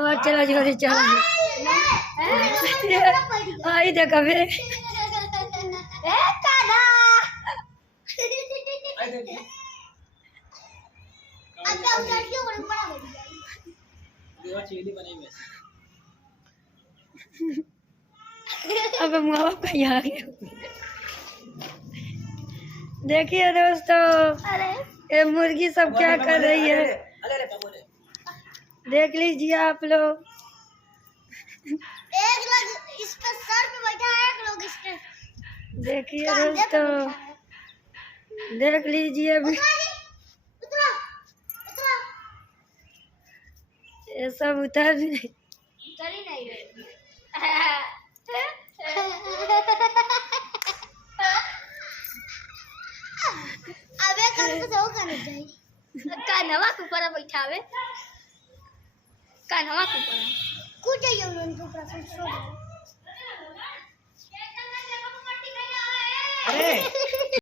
और चलो जोरी चलो आई देखा फिर अब माँ बाप कहीं आ गए। देखिए दोस्तों ये मुर्गी सब क्या कर रही है, देख लीजिए आप लोग। एक लोग इस पे सर पे बैठा है, एक लोग इस पे देखिए दोस्तों, देख लीजिए अभी ये सब उतर नहीं अबे कल को सो करने जाए कानवा के ऊपर बैठावे कानवा के ऊपर कूद जाइए उनके ऊपर सो अरे